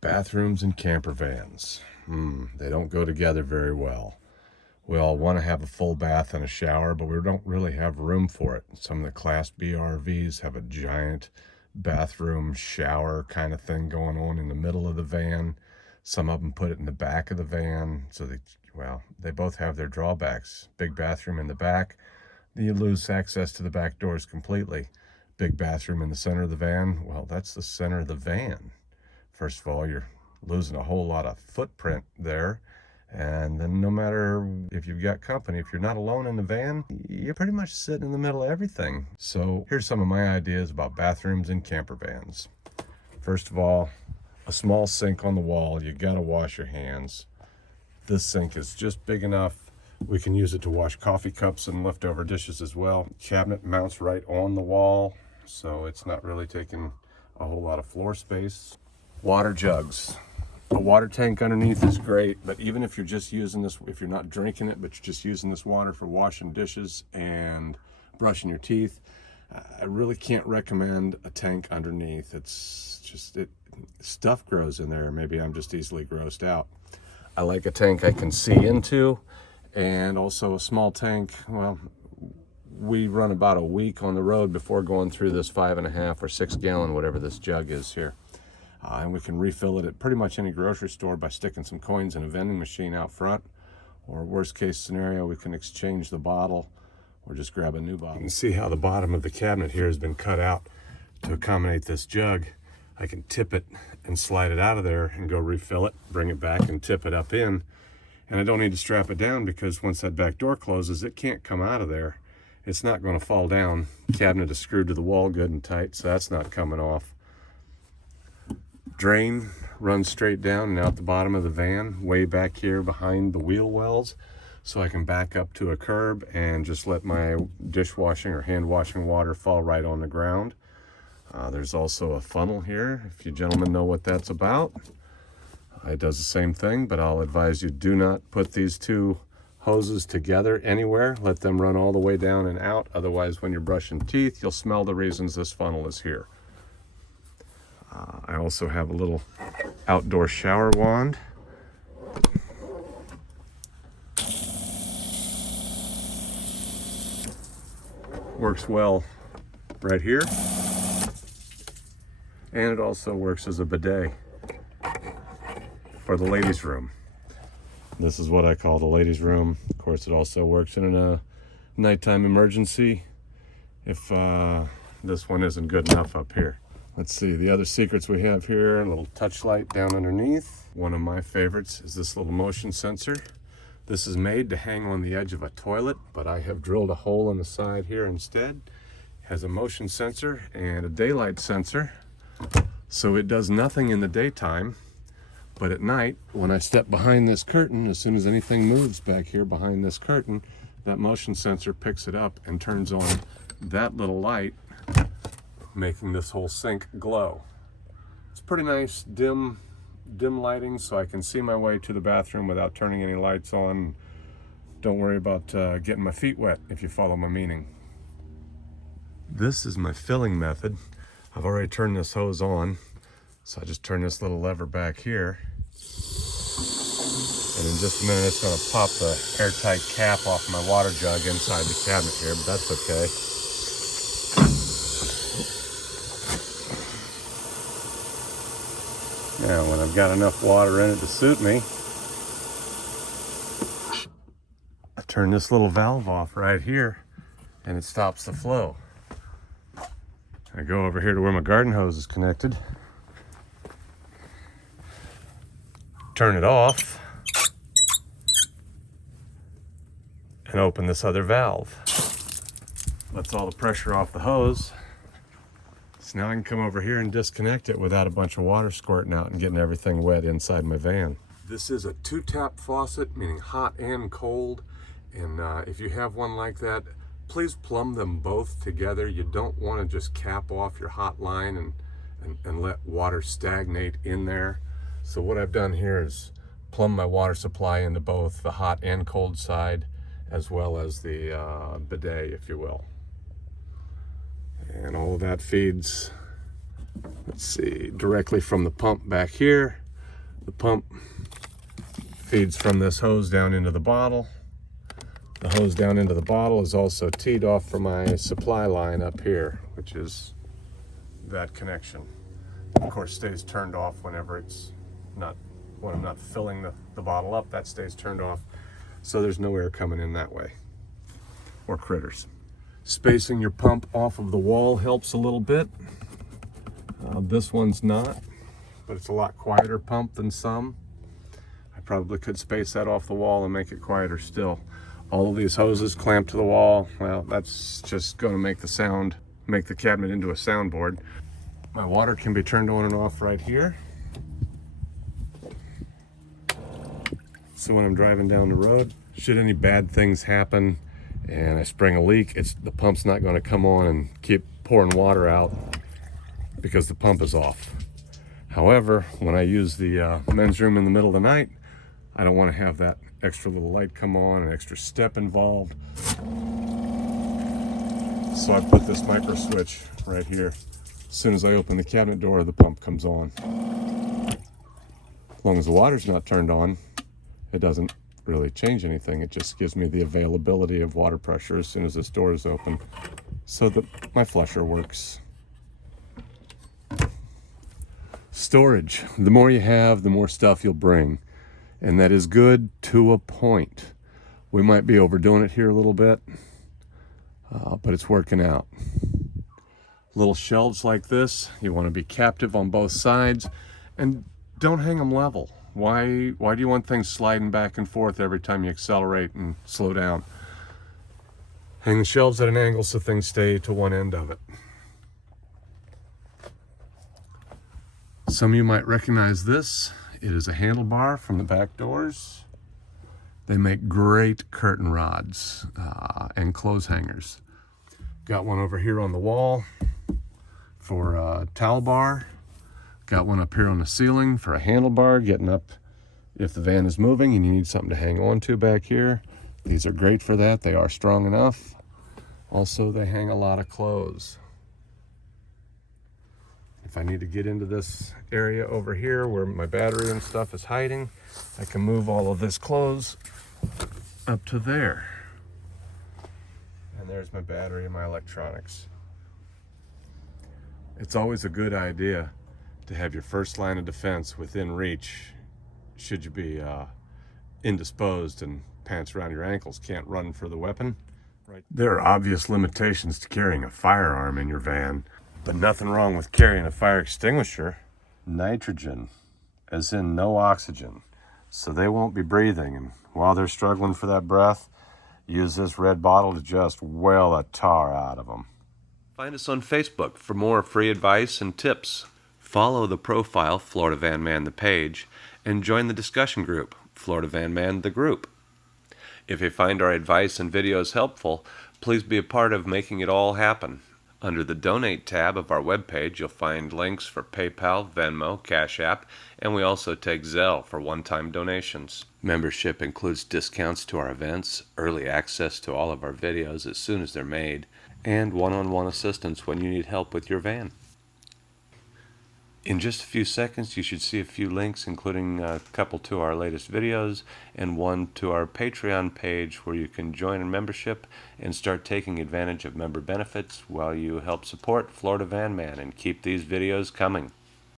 Bathrooms and camper vans. They don't go together very well. We all want to have a full bath and a shower, but we don't really have room for it. Some of the Class B RVs have a giant bathroom shower kind of thing going on in the middle of the van. Some of them put it in the back of the van. So they both have their drawbacks. Big bathroom in the back, you lose access to the back doors completely. Big bathroom in the center of the van, well, that's the center of the van. First of all, you're losing a whole lot of footprint there. And then no matter if you've got company, if you're not alone in the van, you're pretty much sitting in the middle of everything. So here's some of my ideas about bathrooms and camper vans. First of all, a small sink on the wall. You gotta wash your hands. This sink is just big enough. We can use it to wash coffee cups and leftover dishes as well. Cabinet mounts right on the wall, so it's not really taking a whole lot of floor space. Water jugs. A water tank underneath is great, but even if you're just using this, if you're not drinking it, but you're just using this water for washing dishes and brushing your teeth, I really can't recommend a tank underneath. It's just, stuff grows in there. Maybe I'm just easily grossed out. I like a tank I can see into, and also a small tank. Well, we run about a week on the road before going through this 5.5 or 6 gallon, whatever this jug is here. And we can refill it at pretty much any grocery store by sticking some coins in a vending machine out front. Or worst case scenario, we can exchange the bottle or just grab a new bottle. You can see how the bottom of the cabinet here has been cut out to accommodate this jug. I can tip it and slide it out of there and go refill it, bring it back and tip it up in. And I don't need to strap it down because once that back door closes, it can't come out of there. It's not going to fall down. The cabinet is screwed to the wall good and tight, so that's not coming off. Drain runs straight down and out the bottom of the van, way back here behind the wheel wells, so I can back up to a curb and just let my dishwashing or hand washing water fall right on the ground. There's also a funnel here, if you gentlemen know what that's about. It does the same thing, but I'll advise you, do not put these two hoses together anywhere. Let them run all the way down and out. Otherwise, when you're brushing teeth, you'll smell the reasons this funnel is here. I also have a little outdoor shower wand. Works well right here. And it also works as a bidet for the ladies' room. This is what I call the ladies' room. Of course, it also works in a nighttime emergency if this one isn't good enough up here. Let's see, the other secrets we have here, a little touch light down underneath. One of my favorites is this little motion sensor. This is made to hang on the edge of a toilet, but I have drilled a hole in the side here instead. It has a motion sensor and a daylight sensor, so it does nothing in the daytime, but at night, when I step behind this curtain, as soon as anything moves back here behind this curtain, that motion sensor picks it up and turns on that little light, making this whole sink glow. It's pretty nice dim lighting, so I can see my way to the bathroom without turning any lights on. Don't worry about getting my feet wet, if you follow my meaning. This is my filling method. I've already turned this hose on, so I just turn this little lever back here, and in just a minute it's going to pop the airtight cap off my water jug inside the cabinet here, but that's okay. Now, when I've got enough water in it to suit me, I turn this little valve off right here and it stops the flow. I go over here to where my garden hose is connected, turn it off, and open this other valve. Lets all the pressure off the hose. So now I can come over here and disconnect it without a bunch of water squirting out and getting everything wet inside my van. This is a 2-tap faucet, meaning hot and cold. And if you have one like that, please plumb them both together. You don't want to just cap off your hot line and let water stagnate in there. So what I've done here is plumb my water supply into both the hot and cold side, as well as the bidet, if you will. And all of that feeds, let's see, directly from the pump back here The pump feeds from this hose down into the bottle. The hose down into the bottle is also teed off from my supply line up here, which is that connection. Of course, stays turned off whenever it's not, when I'm not filling the bottle up. That stays turned off, so there's no air coming in that way, or critters. Spacing your pump off of the wall helps a little bit. This one's not, but it's a lot quieter pump than some. I probably could space that off the wall and make it quieter still. All of these hoses clamped to the wall, well, that's just going to make the cabinet into a soundboard. My water can be turned on and off right here. So when I'm driving down the road, should any bad things happen and I spring a leak, the pump's not going to come on and keep pouring water out because the pump is off. However, when I use the men's room in the middle of the night, I don't want to have that extra little light come on, an extra step involved. So I put this micro switch right here. As soon as I open the cabinet door, the pump comes on. As long as the water's not turned on, it doesn't really change anything. It just gives me the availability of water pressure as soon as this door is open, so that my flusher works. Storage. The more you have, the more stuff you'll bring. And that is good to a point. We might be overdoing it here a little bit, but it's working out. Little shelves like this, you want to be captive on both sides, and don't hang them level. Why do you want things sliding back and forth every time you accelerate and slow down? Hang the shelves at an angle so things stay to one end of it. Some of you might recognize this. It is a handlebar from the back doors. They make great curtain rods and clothes hangers. Got one over here on the wall for a towel bar. Got one up here on the ceiling for a handlebar, getting up if the van is moving and you need something to hang on to back here. These are great for that. They are strong enough. Also, they hang a lot of clothes. If I need to get into this area over here where my battery and stuff is hiding, I can move all of this clothes up to there. And there's my battery and my electronics. It's always a good idea to have your first line of defense within reach should you be indisposed and pants around your ankles can't run for the weapon. Right. There are obvious limitations to carrying a firearm in your van. But nothing wrong with carrying a fire extinguisher. Nitrogen, as in no oxygen. So they won't be breathing, and while they're struggling for that breath, use this red bottle to just well the tar out of them. Find us on Facebook for more free advice and tips. Follow the profile Florida Van Man the page, and join the discussion group, Florida Van Man the group. If you find our advice and videos helpful, please be a part of making it all happen. Under the Donate tab of our webpage, you'll find links for PayPal, Venmo, Cash App, and we also take Zelle for one-time donations. Membership includes discounts to our events, early access to all of our videos as soon as they're made, and one-on-one assistance when you need help with your van. In just a few seconds, you should see a few links, including a couple to our latest videos and one to our Patreon page where you can join a membership and start taking advantage of member benefits while you help support Florida Van Man and keep these videos coming.